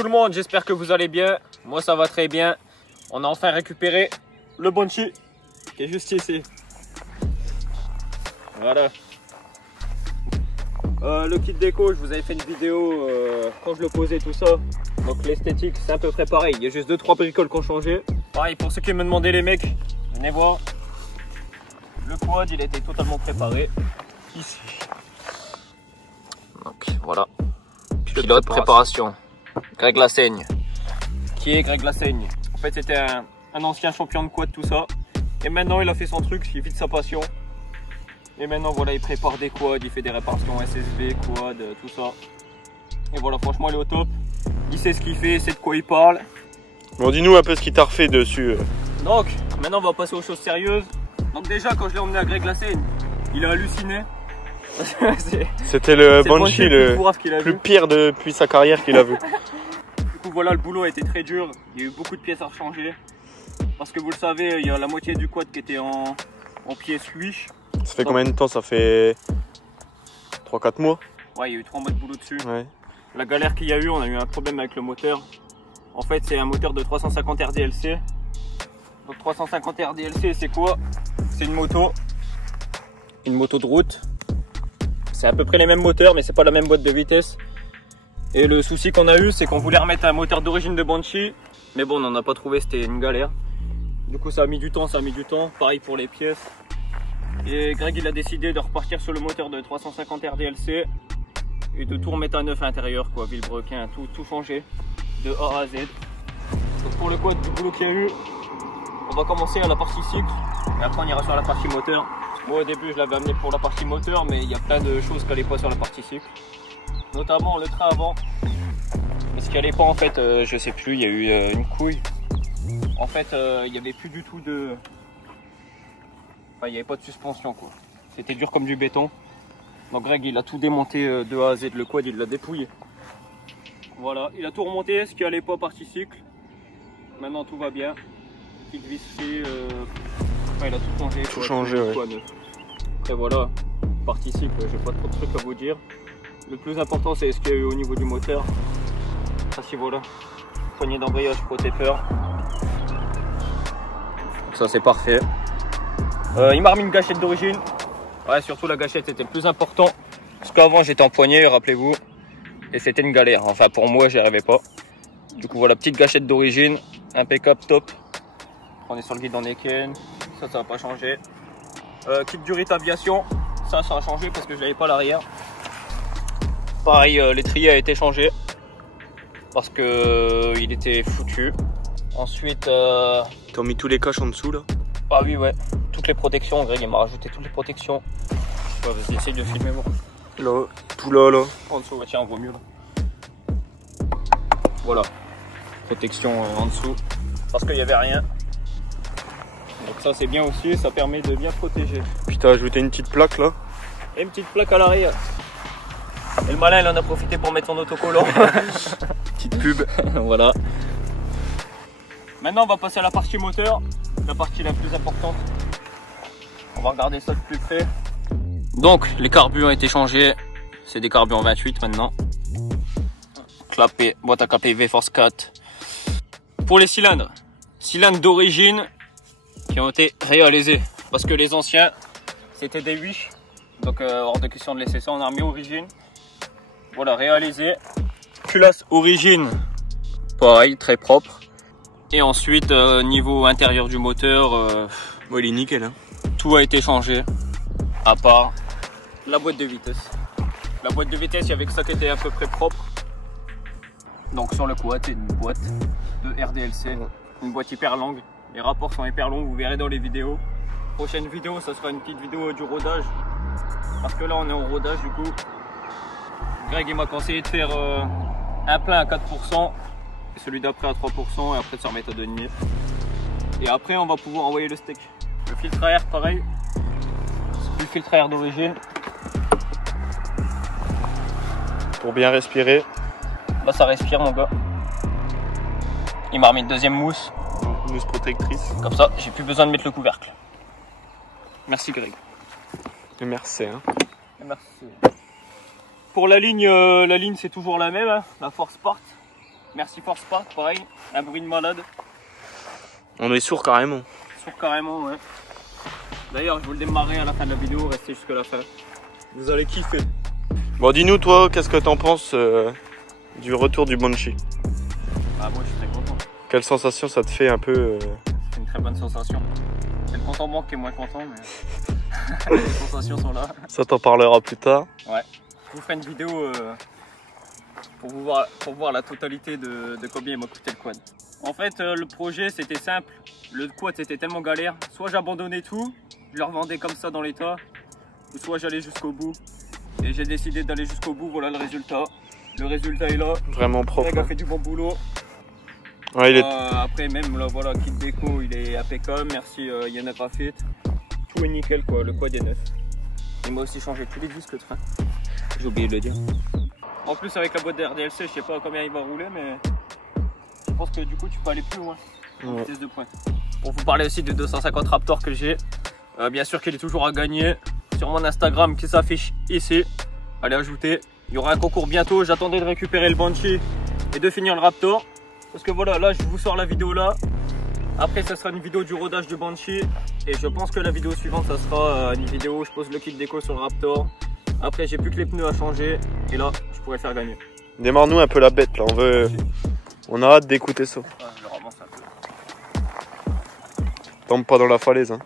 tout le monde, j'espère que vous allez bien. Moi ça va très bien. On a enfin récupéré le Banshee qui est juste ici. Voilà. Le kit déco, je vous avais fait une vidéo quand je le posais tout ça. Donc l'esthétique c'est à peu près pareil. Il y a juste 2-3 bricoles qui ont changé. Pareil pour ceux qui me demandaient les mecs, venez voir. Le quad il a été totalement préparé ici. Donc voilà. Pilote préparation. Greg Lassaigne. Qui est Greg Lassaigne? En fait c'était un ancien champion de quad tout ça. Et maintenant il a fait son truc, il vit de sa passion. Et maintenant voilà, il prépare des quads, il fait des réparations SSV, quad, tout ça. Et voilà, franchement il est au top. Il sait ce qu'il fait, il sait de quoi il parle. Bon, dis-nous un peu ce qu'il t'a refait dessus. Donc maintenant on va passer aux choses sérieuses. Donc déjà quand je l'ai emmené à Greg Lassaigne, il a halluciné. C'était le Banshee le plus pire depuis sa carrière qu'il a vu. Du coup voilà, le boulot a été très dur. Il y a eu beaucoup de pièces à rechanger. Parce que vous le savez, il y a la moitié du quad qui était en pièces wish. Ça fait combien de temps? Ça fait 3-4 mois. Ouais, il y a eu 3 mois de boulot dessus. Ouais. La galère qu'il y a eu, on a eu un problème avec le moteur. En fait, c'est un moteur de 350 RDLC. Donc 350 RDLC, c'est quoi? C'est une moto de route. C'est à peu près les mêmes moteurs, mais c'est pas la même boîte de vitesse. Et le souci qu'on a eu, c'est qu'on voulait remettre un moteur d'origine de Banshee. Mais bon, on n'en a pas trouvé, c'était une galère. Du coup, ça a mis du temps, Pareil pour les pièces. Et Greg, il a décidé de repartir sur le moteur de 350 RDLC et de tout remettre à neuf à l'intérieur, quoi, vilebrequin, tout changer de A à Z. Donc pour le quad du boulot qu'il y a eu, on va commencer à la partie cycle et après on ira sur la partie moteur. Moi au début je l'avais amené pour la partie moteur, mais il y a plein de choses qui n'allaient pas sur la partie cycle, notamment le train avant. Mais ce qui n'allait pas en fait, je sais plus, il y a eu une couille. En fait il n'y avait plus du tout de... Enfin, il n'y avait pas de suspension, quoi. C'était dur comme du béton. Donc Greg il a tout démonté de A à Z, le quad il l'a dépouillé. Voilà, il a tout remonté, ce qui allait pas partie cycle. Maintenant tout va bien. Petite visserie, enfin, il a tout changé. Tout changé, ouais. Et voilà, partie cycle, j'ai pas trop de trucs à vous dire. Le plus important c'est ce qu'il y a eu au niveau du moteur. Ça si voilà, poignée d'embrayage pro-taper. Ça c'est parfait. Il m'a remis une gâchette d'origine. Ouais, surtout la gâchette était le plus important. Parce qu'avant j'étais en poignée, rappelez-vous. Et c'était une galère. Enfin pour moi j'y arrivais pas. Du coup voilà, petite gâchette d'origine. Impeccable, top. On est sur le guide en Eken. Ça va pas changer. Kit Durit Aviation. Ça a changé parce que je l'avais pas à l'arrière. Pareil, l'étrier a été changé. Parce que il était foutu. Ensuite... T'as mis tous les caches en dessous là? Ah oui, ouais. Toutes les protections, Greg, il m'a rajouté toutes les protections. Ouais, vas-y, essaye de filmer, moi. Là, tout là, là. En dessous, ouais, tiens, on voit mieux là. Voilà. Protection en dessous. Parce qu'il n'y avait rien. Donc ça, c'est bien aussi, ça permet de bien protéger. Puis t'as ajouté une petite plaque là? Et une petite plaque à l'arrière. Et le malin, il en a profité pour mettre son autocollant. Petite pub. Voilà. Maintenant, on va passer à la partie moteur. La partie la plus importante. On va regarder ça de plus près. Donc les carburants ont été changés. C'est des carburants 28 maintenant. Clapet, boîte à clapet V-Force 4. Pour les cylindres d'origine qui ont été réalisés. Parce que les anciens c'était des wish. Donc hors de question de laisser ça en armée origine. Voilà, réalisé. Culasse origine. Pareil, très propre. Et ensuite, niveau intérieur du moteur, il est nickel. Hein. Tout a été changé, à part la boîte de vitesse. La boîte de vitesse, il y avait que ça qui était à peu près propre. Donc sur le quad, c'est une boîte de RDLC, une boîte hyper longue. Les rapports sont hyper longs, vous verrez dans les vidéos. Prochaine vidéo, ça sera une petite vidéo du rodage. Parce que là, on est en rodage du coup. Greg, il m'a conseillé de faire un plein à 4%. Celui d'après à 3% et après de se remettre à 2,5. Et après on va pouvoir envoyer le steak. Le filtre à air pareil. C'est le filtre à air d'origine. Pour bien respirer. Là ça respire mon gars. Il m'a remis une deuxième mousse. Mousse protectrice. Comme ça j'ai plus besoin de mettre le couvercle. Merci Greg. Et merci. Hein. Et merci. Pour la ligne c'est toujours la même, hein, la Force Part. Merci Force Park, pareil, un bruit de malade. On est sourd carrément. Sourd carrément, ouais. D'ailleurs, je vous le démarrer à la fin de la vidéo, restez jusqu'à la fin. Vous allez kiffer. Bon, dis-nous toi, qu'est-ce que t'en penses du retour du Banshee? Ah, moi je suis très content. Quelle sensation ça te fait un peu C'est une très bonne sensation. C'est le compte en banque qui est moins content, mais les sensations sont là. Ça t'en parlera plus tard. Ouais. Je vous ferai une vidéo pour voir la totalité de combien il m'a coûté le quad. En fait, le projet c'était simple. Le quad c'était tellement galère. Soit j'abandonnais tout, je le revendais comme ça dans l'état, ou soit j'allais jusqu'au bout. Et j'ai décidé d'aller jusqu'au bout, voilà le résultat. Le résultat est là. Vraiment propre. Le mec a fait du bon boulot. Ouais, il est... Après même là voilà, kit déco il est impeccable, merci Yann Graphite. Tout est nickel quoi, le quad est neuf. Il m'a aussi changé tous les disques de train. J'ai oublié de le dire. En plus avec la boîte de RDLC, je sais pas combien il va rouler, mais je pense que du coup tu peux aller plus loin en vitesse de pointe. Pour vous parler aussi du 250 Raptor que j'ai, bien sûr qu'il est toujours à gagner sur mon Instagram qui s'affiche ici. Allez ajouter, il y aura un concours bientôt, j'attendais de récupérer le Banshee et de finir le Raptor. Parce que voilà, là je vous sors la vidéo là. Après ça sera une vidéo du rodage du Banshee. Et je pense que la vidéo suivante ça sera une vidéo où je pose le kit déco sur le Raptor. Après j'ai plus que les pneus à changer. Et là je pourrais le faire gagner. Démarre-nous un peu la bête là, on a hâte d'écouter ça. Ouais, je le ramasse un peu. Tombe pas dans la falaise hein.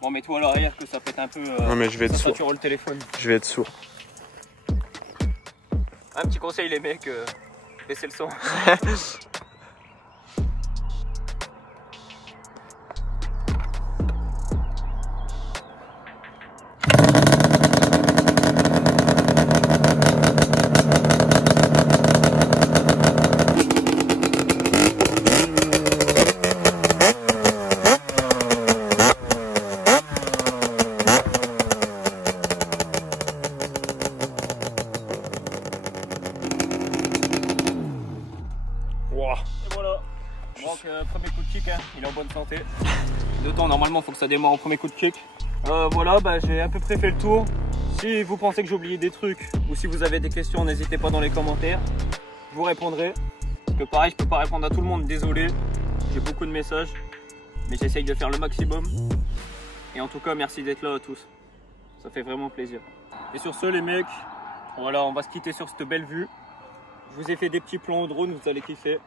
Bon mets-toi à l'arrière que ça pète un peu. Non mais je vais être sourd. Le téléphone. Je vais être sourd. Un petit conseil les mecs, baissez le son. Et voilà, donc premier coup de kick, hein, il est en bonne santé. De temps normalement il faut que ça démarre au premier coup de kick. Voilà, bah, j'ai à peu près fait le tour. Si vous pensez que j'ai oublié des trucs ou si vous avez des questions, n'hésitez pas dans les commentaires. Je vous répondrai. Parce que pareil, je peux pas répondre à tout le monde, désolé. J'ai beaucoup de messages, mais j'essaye de faire le maximum. Et en tout cas, merci d'être là à tous. Ça fait vraiment plaisir. Et sur ce les mecs, voilà, on va se quitter sur cette belle vue. Je vous ai fait des petits plans au drone, vous allez kiffer.